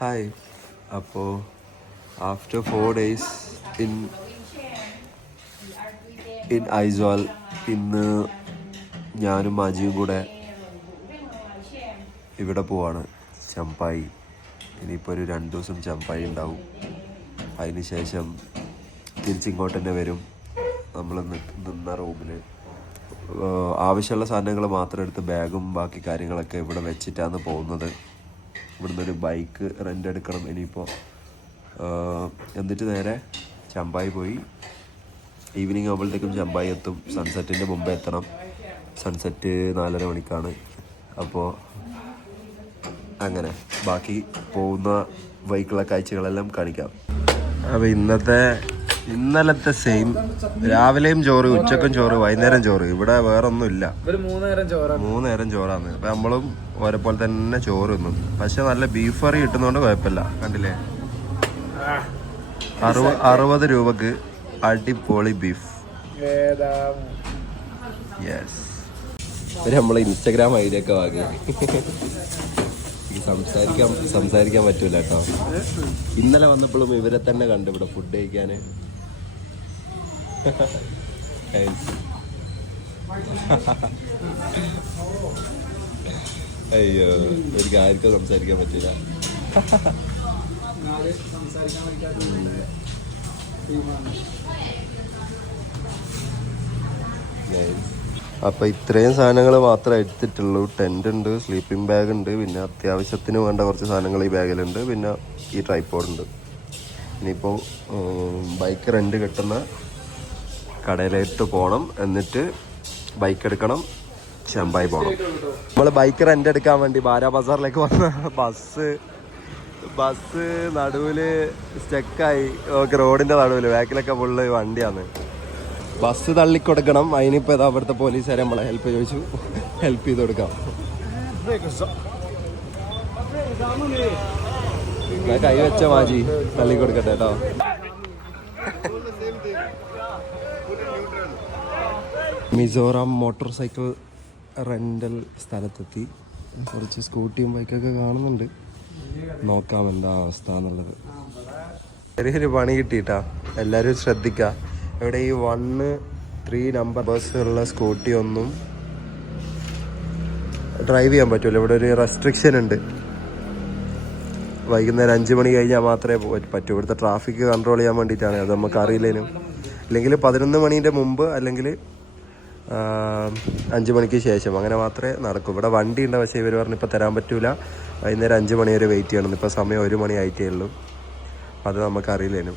Hi. അപ്പോൾ after 4 days in Aizawl ഇന്ന് ഞാനും മാജിയും കൂടെ ഇവിടെ പോവാണ്, ചമ്പായി. ഇനിയിപ്പോൾ ഒരു 2 ദിവസം ചമ്പായി ഉണ്ടാവും. അതിന് ശേഷം തിരിച്ചിങ്ങോട്ട് തന്നെ വരും. നമ്മൾ നിന്ന റൂമിൽ ആവശ്യമുള്ള സാധനങ്ങൾ മാത്രം എടുത്ത് ബാഗും ബാക്കി കാര്യങ്ങളൊക്കെ ഇവിടെ വെച്ചിട്ടാണ് പോകുന്നത്. ഇവിടുന്ന് ഒരു ബൈക്ക് റെൻ്റ് എടുക്കണം ഇനിയിപ്പോൾ. എന്നിട്ട് നേരെ ചമ്പായി പോയി ഈവനിങ് ആകുമ്പോഴത്തേക്കും ചമ്പായി എത്തും. സൺസെറ്റിൻ്റെ മുമ്പേ എത്തണം. സൺസെറ്റ് 4:30 മണിക്കാണ്. അപ്പോൾ അങ്ങനെ ബാക്കി പോകുന്ന ബൈക്കുള്ള കാഴ്ചകളെല്ലാം കാണിക്കാം. അപ്പോൾ ഇന്നലത്തെ സെയിം, രാവിലെയും ചോറ്, ഉച്ചക്കും ചോറ്, വൈകുന്നേരം ചോറ്. ഇവിടെ വേറൊന്നുമില്ല, 3 നേരം ചോറാണ്. അപ്പം നമ്മളും ഓരെപ്പോലെ തന്നെ ചോറ് തിന്നും. പക്ഷെ നല്ല ബീഫ് കറി കിട്ടുന്നതുകൊണ്ട് കുഴപ്പമില്ല. കണ്ടില്ലേ, 60 രൂപക്ക് അടിപൊളി ബീഫ്. യെസ്, നമ്മളെ ഇൻസ്റ്റഗ്രാം ഐ ഡി ഒക്കെ വാങ്ങി. സംസാരിക്കാൻ പറ്റൂല കേട്ടോ. ഇന്നലെ വന്നപ്പോഴും ഇവരെ തന്നെ കണ്ടു ഇവിടെ ഫുഡ് കഴിക്കാൻ. അയ്യോ, എനിക്ക് ആർക്കും സംസാരിക്കാൻ പറ്റില്ല. അപ്പോൾ ഇത്രയും സാധനങ്ങൾ മാത്രമേ എടുത്തിട്ടുള്ളൂ. ടെൻ്റ് ഉണ്ട്, സ്ലീപ്പിംഗ് ബാഗ് ഉണ്ട്, പിന്നെ അത്യാവശ്യത്തിന് വേണ്ട കുറച്ച് സാധനങ്ങൾ ഈ ബാഗിലുണ്ട്, പിന്നെ ഈ ട്രൈപോഡ് ഉണ്ട്. ഇനിയിപ്പോൾ ബൈക്ക് റെൻ്റ് കിട്ടുന്ന കടയിലേക്ക് പോകണം. എന്നിട്ട് ബൈക്ക് എടുക്കണം, ചമ്പായി പോകണം. നമ്മൾ ബൈക്ക് റെൻ്റ് എടുക്കാൻ വേണ്ടി ബാരാ ബസാറിലേക്ക് വന്ന ബസ് നടുവിൽ സ്റ്റക്കായി. റോഡിൻ്റെ നടുവിൽ ബാക്കിലൊക്കെ ഫുള്ള് വണ്ടിയാണ്. ബസ് തള്ളിക്കൊടുക്കണം. അതിനിപ്പോൾ ഏതാ അവിടുത്തെ പോലീസുകാരെ നമ്മളെ ഹെൽപ്പ് ചോദിച്ചു, ഹെൽപ്പ് ചെയ്ത് കൊടുക്കാം. ഞാൻ കൈ വെച്ച മാജി തള്ളിക്കൊടുക്കട്ടെ കേട്ടോ. മിസോറാം മോട്ടോർ സൈക്കിൾ റെൻ്റൽ സ്ഥലത്തെത്തി. കുറച്ച് സ്കൂട്ടിയും ബൈക്കൊക്കെ കാണുന്നുണ്ട്. നോക്കാം എന്താ അവസ്ഥ എന്നുള്ളത്. ചെറിയൊരു പണി കിട്ടിയിട്ടാ, എല്ലാവരും ശ്രദ്ധിക്കുക. ഇവിടെ ഈ 1, 3 നമ്പർ ബസ്സുള്ള സ്കൂട്ടി ഒന്നും ഡ്രൈവ് ചെയ്യാൻ പറ്റില്ല. ഇവിടെ ഒരു റെസ്ട്രിക്ഷൻ ഉണ്ട്. വൈകുന്നേരം 5 മണി കഴിഞ്ഞാൽ മാത്രമേ പറ്റൂ. ഇവിടുത്തെ ട്രാഫിക് കൺട്രോൾ ചെയ്യാൻ വേണ്ടിയിട്ടാണ്. അത് നമുക്ക് അറിയില്ലേനും. അല്ലെങ്കിൽ 11 മണീൻ്റെ മുമ്പ്, അല്ലെങ്കിൽ 5 മണിക്ക് ശേഷം, അങ്ങനെ മാത്രമേ നടക്കൂ. ഇവിടെ വണ്ടി ഉണ്ട്, പക്ഷേ ഇവർ പറഞ്ഞ് ഇപ്പോൾ തരാൻ പറ്റൂല, വൈകുന്നേരം 5 മണി വരെ വെയിറ്റ് ചെയ്യണം. ഇപ്പോൾ സമയം 1 മണി ആയിട്ടേ ഉള്ളൂ. അത് നമുക്ക് അറിയില്ലേനും.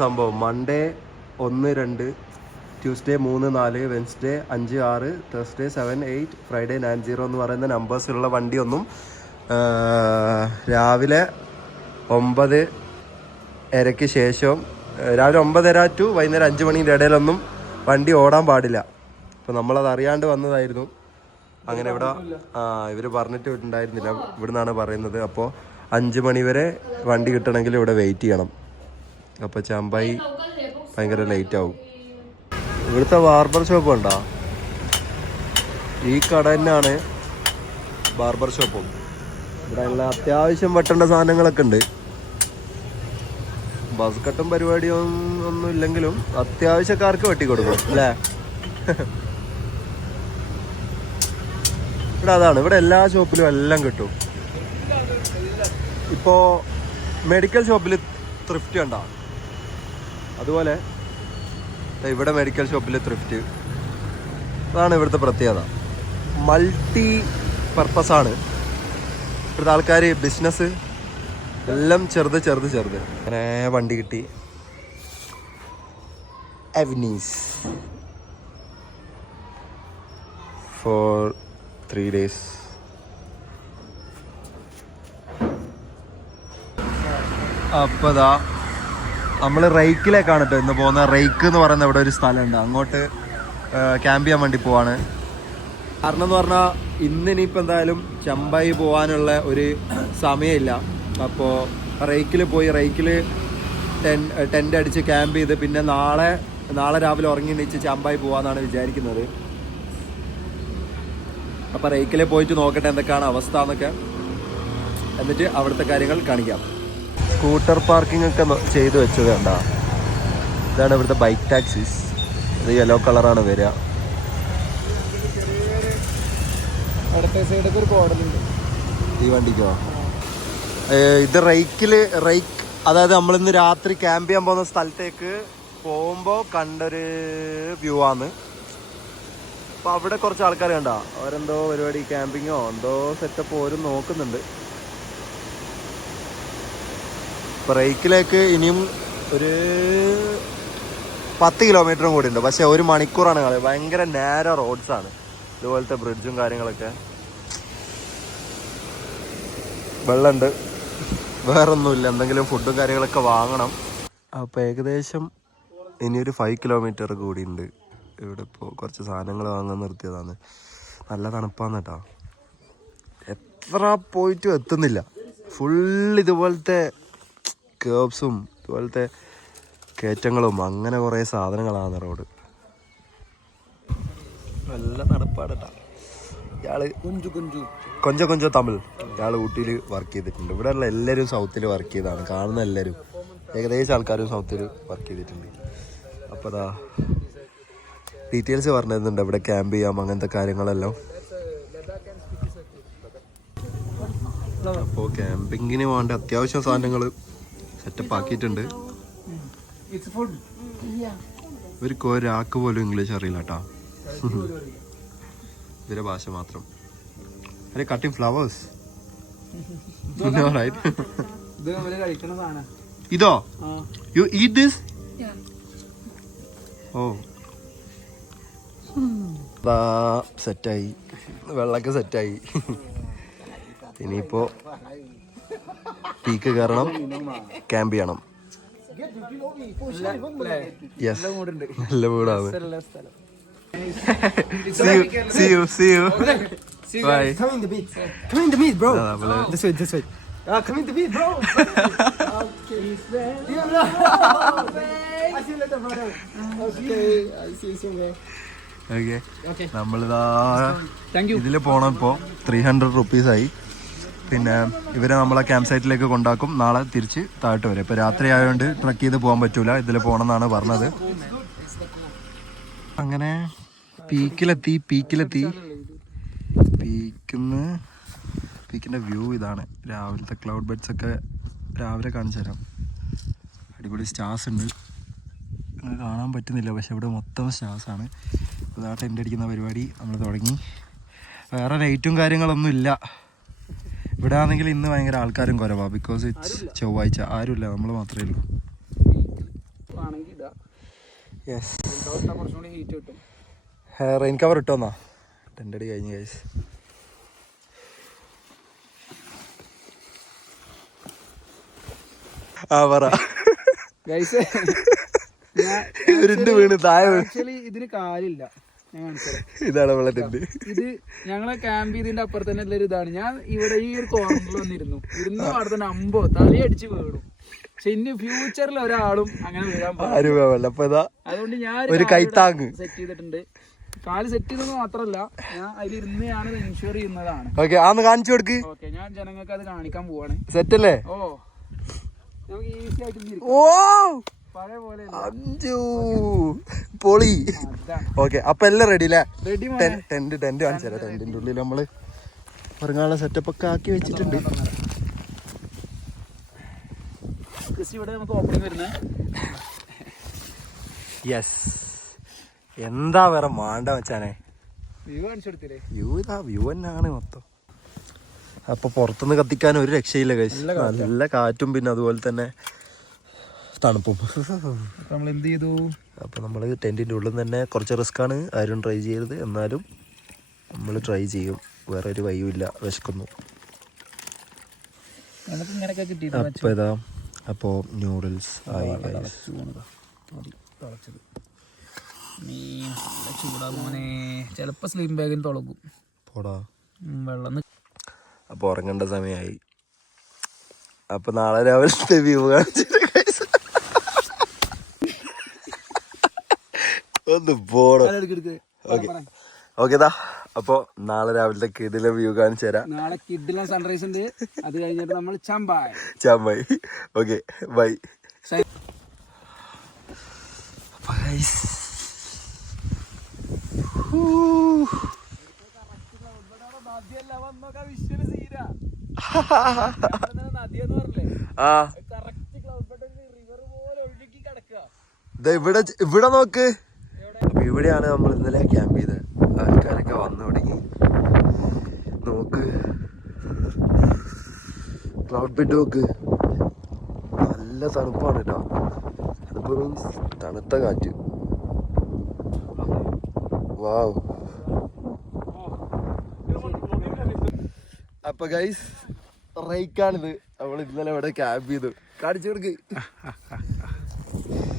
സംഭവം Monday 1, 2, Tuesday 3, 4, Wednesday 5, 6, Thursday 7, 8, Friday 9, 0 എന്ന് പറയുന്ന നമ്പേഴ്സുള്ള വണ്ടിയൊന്നും രാവിലെ 9:30 ശേഷം, രാവിലെ 9:30 to വൈകുന്നേരം 5 മണിൻ്റെ ഇടയിലൊന്നും വണ്ടി ഓടാൻ പാടില്ല. അപ്പോൾ നമ്മളത് അറിയാണ്ട് വന്നതായിരുന്നു. അങ്ങനെ ഇവിടെ ഇവർ പറഞ്ഞിട്ട് ഉണ്ടായിരുന്നില്ല, ഇവിടുന്നാണ് പറയുന്നത്. അപ്പോൾ 5 മണി വരെ വണ്ടി കിട്ടണമെങ്കിൽ ഇവിടെ വെയിറ്റ് ചെയ്യണം. അപ്പോൾ ചമ്പായി ഭയങ്കര ലേറ്റ് ആവും. ഇവിടുത്തെ ബാർബർ ഷോപ്പ് ഉണ്ടോ? ഈ കട തന്നെയാണ് ബാർബർ ഷോപ്പും. ഇവിടെ എല്ലാ അത്യാവശ്യം വെട്ടേണ്ട സാധനങ്ങളൊക്കെ ഉണ്ട്. ബസ് കട്ടും പരിപാടിയും ഒന്നും ഇല്ലെങ്കിലും അത്യാവശ്യക്കാർക്ക് വെട്ടിക്കൊടുക്കും അല്ലേ? ഇവിടെ അതാണ്, ഇവിടെ എല്ലാ ഷോപ്പിലും എല്ലാം കിട്ടും. ഇപ്പോൾ മെഡിക്കൽ ഷോപ്പിൽ ത്രിഫ്റ്റ് ഉണ്ടോ? അതുപോലെ ഇവിടെ മെഡിക്കൽ ഷോപ്പിൽ ത്രിഫ്റ്റ്. അതാണ് ഇവിടുത്തെ പ്രത്യേകത. മൾട്ടി പർപ്പസാണ് ഇവിടുത്തെ ആൾക്കാർ. ബിസിനസ് എല്ലാം ചെറുത്. അങ്ങനെ വണ്ടി കിട്ടി. അവനീസ് ഫോർ 3 days. അപ്പോൾ ഇതാ നമ്മൾ റേക്കിലേക്കാണ് കേട്ടോ ഇന്ന് പോകുന്നത്. റേക്ക് എന്ന് പറയുന്ന ഇവിടെ ഒരു സ്ഥലമുണ്ട്, അങ്ങോട്ട് ക്യാമ്പ് ചെയ്യാൻ വേണ്ടി പോവാണ്. കാരണം എന്ന് പറഞ്ഞാൽ ഇന്ന് ഇനിയിപ്പോൾ എന്തായാലും ചമ്പായി പോകാനുള്ള ഒരു സമയമില്ല. അപ്പോൾ റേക്കിൽ പോയി ടെൻ്റ് അടിച്ച് ക്യാമ്പ് ചെയ്ത് പിന്നെ നാളെ രാവിലെ ഉറങ്ങി എണീച്ച് ചമ്പായി പോകാമെന്നാണ് വിചാരിക്കുന്നത്. അപ്പോൾ റേക്കിൽ പോയിട്ട് നോക്കട്ടെ എന്തൊക്കെയാണ് അവസ്ഥ എന്നൊക്കെ, എന്നിട്ട് അവിടുത്തെ കാര്യങ്ങൾ കാണിക്കാം. സ്കൂട്ടർ പാർക്കിംഗ് ഒക്കെ ചെയ്ത് വെച്ചത് കണ്ടാ. ഇതാണ് ഇവിടുത്തെ ബൈക്ക് ടാക്സീസ്. ഇത് യെല്ലോ കളറാണ് വരിക. ഈ വണ്ടിക്കോ? ഇത് റേക്ക്, അതായത് നമ്മളിന്ന് രാത്രി ക്യാമ്പ് ചെയ്യാൻ പോകുന്ന സ്ഥലത്തേക്ക് പോകുമ്പോൾ കണ്ടൊരു വ്യൂ ആണ്. അപ്പോൾ അവിടെ കുറച്ച് ആൾക്കാർ കണ്ട, അവരെന്തോ പരിപാടി ക്യാമ്പിങ്ങോ എന്തോ സെറ്റപ്പ് ഓരും നോക്കുന്നുണ്ട്. ഇപ്പോൾ റേക്കിലേക്ക് ഇനിയും ഒരു 10 കിലോമീറ്ററും കൂടി ഉണ്ട്. പക്ഷെ 1 മണിക്കൂറാണ് കളി. ഭയങ്കര നേരോ റോഡ്സാണ്, ഇതുപോലത്തെ ബ്രിഡ്ജും കാര്യങ്ങളൊക്കെ. വെള്ളമുണ്ട്, വേറൊന്നുമില്ല. എന്തെങ്കിലും ഫുഡും കാര്യങ്ങളൊക്കെ വാങ്ങണം. അപ്പോൾ ഏകദേശം ഇനിയൊരു 5 കിലോമീറ്റർ കൂടി ഉണ്ട്. ഇവിടെ ഇപ്പോൾ കുറച്ച് സാധനങ്ങൾ വാങ്ങാൻ നിർത്തിയതാണ്. നല്ല തണുപ്പാന്ന് കേട്ടോ. എത്ര പോയിട്ടും എത്തുന്നില്ല. ഫുൾ ഇതുപോലത്തെ കേബ്സും ഇതുപോലത്തെ കയറ്റങ്ങളും അങ്ങനെ കുറേ സാധനങ്ങളാണ് റോഡ്. നല്ല തണുപ്പാണ് കേട്ടോ. ഇയാള് കൊഞ്ചോ തമിഴ്. ഇയാൾ ഊട്ടിയിൽ വർക്ക് ചെയ്തിട്ടുണ്ട്. ഇവിടെ ഉള്ള എല്ലാവരും സൗത്തിൽ വർക്ക് ചെയ്തതാണ്. കാണുന്ന എല്ലാവരും, ഏകദേശം ആൾക്കാരും സൗത്തിൽ വർക്ക് ചെയ്തിട്ടുണ്ട്. അപ്പോൾ അതാ ഡീറ്റെയിൽസ് പറഞ്ഞിരുന്നുണ്ട് ഇവിടെ ക്യാമ്പ് ചെയ്യാം അങ്ങനത്തെ കാര്യങ്ങളെല്ലാം. അപ്പോൾ ക്യാമ്പിങ്ങിന് വേണ്ട അത്യാവശ്യം സാധനങ്ങൾ സെറ്റപ്പ് ആക്കിയിട്ടുണ്ട്. ഇവർക്ക് ഒരാൾക്ക് പോലും ഇംഗ്ലീഷ് അറിയില്ല കേട്ടോ. ഇവരെ ഭാഷ മാത്രം. അരെ കട്ടിങ് ഫ്ലവേഴ്സ് ഇതോ? You eat this? ഓ, സെറ്റായി, വെള്ളമൊക്കെ സെറ്റായി. ഇനിയിപ്പോ പീക്ക് കയറണം, ക്യാമ്പ് ചെയ്യണം. യെസ്, നല്ല വീടാണ്. See you. Bye. Come in the beach, bro. This way. Come in the beach, bro. Okay. I see you later, brother. Okay, I see you soon, bro. Okay. നമ്മളിതാ ഇതിൽ പോണം. ഇപ്പോൾ 300 rupees ആയി. പിന്നെ ഇവരെ നമ്മളെ ക്യാമ്പ് സൈറ്റിലേക്ക് കൊണ്ടാക്കും. നാളെ തിരിച്ച് താഴോട്ട് വരും. ഇപ്പോൾ രാത്രി ആയതുകൊണ്ട് ട്രക്ക് ചെയ്ത് പോകാൻ പറ്റൂല. ഇതിൽ പോകണം എന്നാണ് പറഞ്ഞത്. അങ്ങനെ പീക്കിലെത്തി. പീക്കിൻ്റെ വ്യൂ ഇതാണ്. രാവിലത്തെ ക്ലൗഡ് ബെഡ്സ് ഒക്കെ രാവിലെ കാണിച്ചു തരാം. അടിപൊളി സ്റ്റാർസ് ഉണ്ട്. കാണാൻ പറ്റുന്നില്ല, പക്ഷെ ഇവിടെ മൊത്തം സ്റ്റാർസാണ്. ഇതാ ടെൻ്റ് അടിക്കുന്ന പരിപാടി നമ്മൾ തുടങ്ങി. വേറെ ലൈറ്റും കാര്യങ്ങളൊന്നും ഇല്ല. ഇവിടെ ആണെങ്കിൽ ഇന്ന് ഭയങ്കര ആൾക്കാരും കുറവാണ്. ബിക്കോസ് ഇറ്റ്സ് ചൊവ്വാഴ്ച. ആരുമില്ല, നമ്മൾ മാത്രമേ ഉള്ളൂ. യെസ്, റെയിൻ കവർ ഇട്ടോന്നാ. ടെൻ്റ് അടി കഴിഞ്ഞ് ഗൈസ്. പറ. വീണ് താഴെ. ഇതിന് കാലില്ല. ഇതാണ് നമ്മളെ ടെന്റ്. ഇത് ഞങ്ങളെ ക്യാമ്പ് ചെയ്തതിന്റെ അപ്പുറത്ത് തന്നെ ഉള്ളൊരു ഇതാണ്. ഞാൻ ഇവിടെ ഈ ഒരു കോർണറിൽ വന്നിരുന്നു. അവിടെ തന്നെ അമ്പോ തലയടിച്ച് വീടും. പക്ഷെ ഇനി ഫ്യൂച്ചറിൽ ഒരാളും അങ്ങനെ വീഴാൻ പാടില്ല. അതുകൊണ്ട് ഞാൻ ഒരു കൈത്താങ് സെറ്റ് ചെയ്തിട്ടുണ്ട്. കാല് സെറ്റ് ചെയ്തത് മാത്രല്ല, ഞാൻ അതിലിരുന്ന് ഞാനത് ഇൻഷുർ ചെയ്യുന്നതാണ്. കാണിച്ചു കൊടുക്ക്. ഓക്കെ, ഞാൻ ജനങ്ങൾക്ക് അത് കാണിക്കാൻ പോവാണ്. സെറ്റ് അല്ലേ? ഓ, നമുക്ക് ഈസി ആയിട്ട് പഴയ പോലെ പൊളി. ഓക്കെ, അപ്പൊ എല്ലാം റെഡി അല്ലേ? ടെന്റ് കാണിച്ചു തരാം. ടെന്റിന്റെ ഉള്ളിൽ നമ്മള് ഇറങ്ങാനുള്ള സെറ്റപ്പ് ഒക്കെ ആക്കി വെച്ചിട്ടുണ്ട്. ഇവിടെ നമുക്ക് ഓപ്പണിംഗ് വരുന്നത്. യെസ്, എന്താ വേറെ മാണ്ട വെച്ചാനെ. വ്യൂ കാണിച്ചു കൊടുത്തില്ലേ? വ്യൂ തന്നെയാണ് മൊത്തം. അപ്പൊ പുറത്തുനിന്ന് കത്തിക്കാൻ ഒരു രക്ഷയില്ല ഗൈസ്. നല്ല കാറ്റും പിന്നെ അതുപോലെ തന്നെ തണുപ്പും. നമ്മൾ എന്ത് ചെയ്തു? അപ്പൊ നമ്മള് ടെന്റിന്റെ ഉള്ളിൽ തന്നെ കുറച്ച് റിസ്ക് ആണ്. ആരും ട്രൈ ചെയ്യരുത്. എന്നാലും നമ്മൾ ട്രൈ ചെയ്യും. വേറെ ഒരു വഴിയും ഇല്ല. വിശക്കുന്നു. അപ്പൊ ഇതാ, അപ്പോ നൂഡിൽസ് ആയി. ചൂടാ മോനെ. ചിലപ്പോ സ്ലിം ബാഗിന് തുളക്കും. പോടാ വെള്ളം. അപ്പൊ ഉറങ്ങേണ്ട സമയമായി. അപ്പൊ നാളെ രാവിലത്തെ വ്യൂ കാണിച്ചിട്ട് ഒന്ന് പോണം. ഓക്കെ, അപ്പോൾ നാളെ രാവിലത്തെ കിടിലം വ്യൂ കാണിച്ചു തരാം. നാളെ കിഡിലെ സൺറൈസ് ഉണ്ട്. അത് കഴിഞ്ഞിട്ട് നമ്മൾ ചമ്പായ്. Okay bye. ഇവിടെ നോക്ക്. അപ്പൊ ഇവിടെയാണ് നമ്മൾ ഇന്നലെ ക്യാമ്പ് ചെയ്തത്. ആൾക്കാരൊക്കെ വന്നു തുടങ്ങി. നോക്ക് ക്ലൗഡ് ബെഡ് നോക്ക്. നല്ല തണുപ്പാണ് കേട്ടോ. തണുപ്പ് മീൻസ് തണുത്ത കാറ്റ്. വാവ്. അപ്പൊ ഗൈസ് റൈക്കാണിത്. നമ്മൾ ഇന്നലെ ഇവിടെ ക്യാമ്പ് ചെയ്തു. കാണിച്ചു കൊടുക്ക്.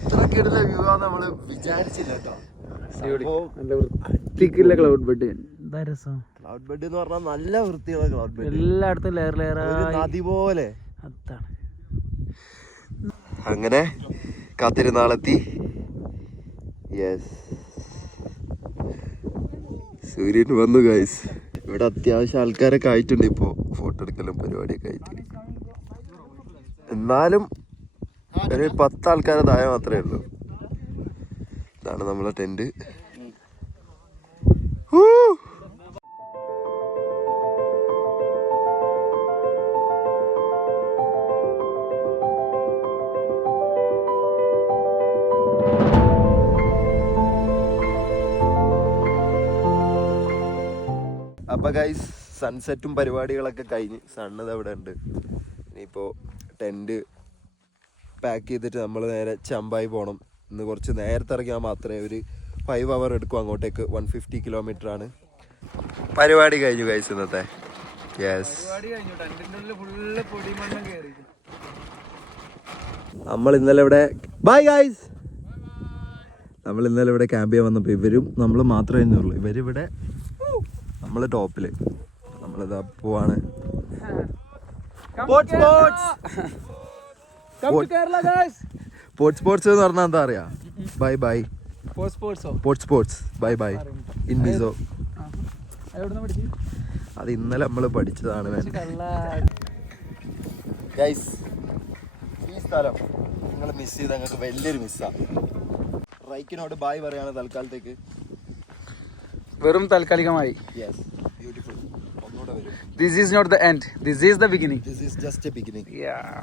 ഇത്രക്കിടുന്ന വ്യൂ ആണ് നമ്മള് വിചാരിച്ചില്ല കേട്ടോ. ക്ലൗഡ് ബെഡ് എന്താ രസം. ക്ലൗഡ് ബെഡ് എന്ന് പറഞ്ഞാൽ നല്ല വൃത്തിയുള്ള ക്ലൗഡ് ബെഡ്. എല്ലായിടത്തും ലെയർ ലെയർ നദി പോലെ. അതാണ്. അങ്ങനെ കാത്തിരുന്നാളെത്തി. യെസ്, സൂര്യൻ വന്നു ഗൈസ്. ഇവിടെ അത്യാവശ്യം ആൾക്കാരൊക്കെ ആയിട്ടുണ്ട്. ഇപ്പോൾ ഫോട്ടോ എടുക്കലും പരിപാടിയൊക്കെ ആയിട്ട്. എന്നാലും ഒരു 10 ആൾക്കാരെ താഴെ മാത്രമേ ഉള്ളൂ. ഇതാണ് നമ്മളെ ടെന്റ്. അപ്പൊ ഗൈസ് സൺസെറ്റും പരിപാടികളൊക്കെ കഴിഞ്ഞ് സണ്ണത് അവിടെ ഉണ്ട്. ഇനിയിപ്പോൾ ടെന്റ് പാക്ക് ചെയ്തിട്ട് നമ്മൾ നേരെ ചമ്പായി പോകണം. ഇന്ന് കുറച്ച് നേരത്തെ ഇറങ്ങിയാൽ മാത്രമേ ഒരു 5 hour എടുക്കും അങ്ങോട്ടേക്ക്. 150 kilometer ആണ്. പരിപാടി കഴിഞ്ഞു ഗൈസ് ഇന്നത്തെ. യെസ്, നമ്മൾ ഇന്നലെ ഇവിടെ ബൈ ഗൈസ്. നമ്മൾ ഇന്നലെ ഇവിടെ ക്യാമ്പ് ചെയ്യാൻ വന്നപ്പോൾ ഇവരും നമ്മൾ മാത്രമേ ഉള്ളൂ. ഇവരിവിടെ, നമ്മൾ ടോപ്പില്. നമ്മളിതാ പോവാണ്. സ്പോർട്സ് എന്ന് പറഞ്ഞാൽ എന്താ അറിയാ? Bye bye sports bye bye in Mizo. അത് ഇന്നലെ നമ്മൾ പഠിച്ചതാണ്. ഗൈസ് ഈ സ്ഥലം നിങ്ങൾ മിസ് ചെയ്ത് ഞങ്ങൾക്ക് വലിയൊരു മിസ്സാണ്. റൈക്കിനോട് ബായ് പറയാണ് തൽക്കാലത്തേക്ക്. വെറും താൽക്കാലികമായി. Yes, beautiful. ഒന്നുകൂടെ വരും. This is not the end. This is the beginning. This is just a beginning. Yeah.